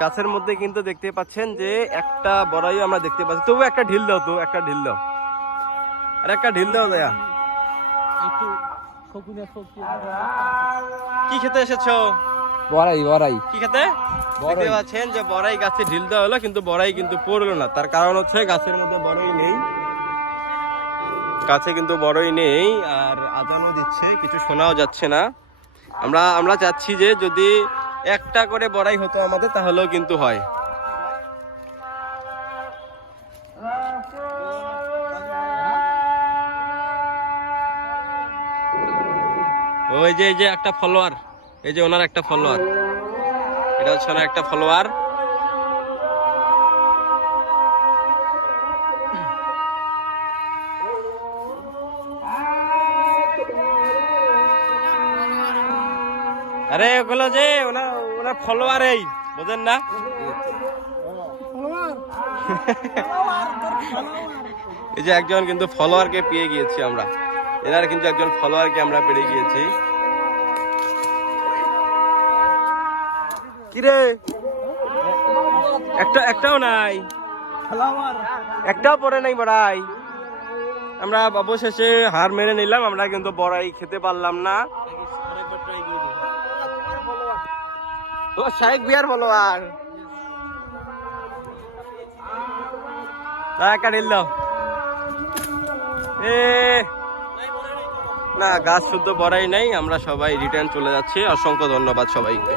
গাছের মধ্যে কিন্তু দেখতে পাচ্ছেন যে একটা বড়াই আমরা দেখতে পাচ্ছি। তবু একটা ঢিল দাও তো একটা ঢিল দাও। আর একটা ঢিল দাও দয়া। কি খেতে এসেছ? বড়াই বড়াই। কি খেতে? দেখতে পাচ্ছেন যে বড়াই গাছে ঢিল দেওয়া হলো কিন্তু বড়াই কিন্তু পড়ল না। তার কারণ হচ্ছে গাছের মধ্যে বড়ই নেই। গাছে কিন্তু বড়ই নেই আর আজানও দিচ্ছে কিছু শোনাও যাচ্ছে না। আমরা আমরা চাচ্ছি যে যদি একটা করে বড়াই হতো আমাদের, তাহলেও কিন্তু হয়। ওই যে, এই যে একটা ফলোয়ার, এই যে ওনার একটা ফলোয়ার। এটা হচ্ছে ওনার একটা ফলোয়ার। আরে ওগুলো যে ওনার ওনার ফলোয়ার এই বোঝেন না? এই যে একজন কিন্তু ফলোয়ারকে পেয়ে গিয়েছি আমরা। এনার কিন্তু একজন ফলোয়ারকে আমরা পেয়ে গিয়েছি। কিরে? একটা একটাও নাই। একটাও পরে নাই বড়াই। আমরা অবশেষে হার মেনে নিলাম আমরা কিন্তু বড়াই খেতে পারলাম না। ও বিয়ার বলো আর একটা ঢিল এ, না, গাছ শুদ্ধ বড়াই নাই, আমরা সবাই রিটার্ন চলে যাচ্ছি। অসংখ্য ধন্যবাদ সবাইকে।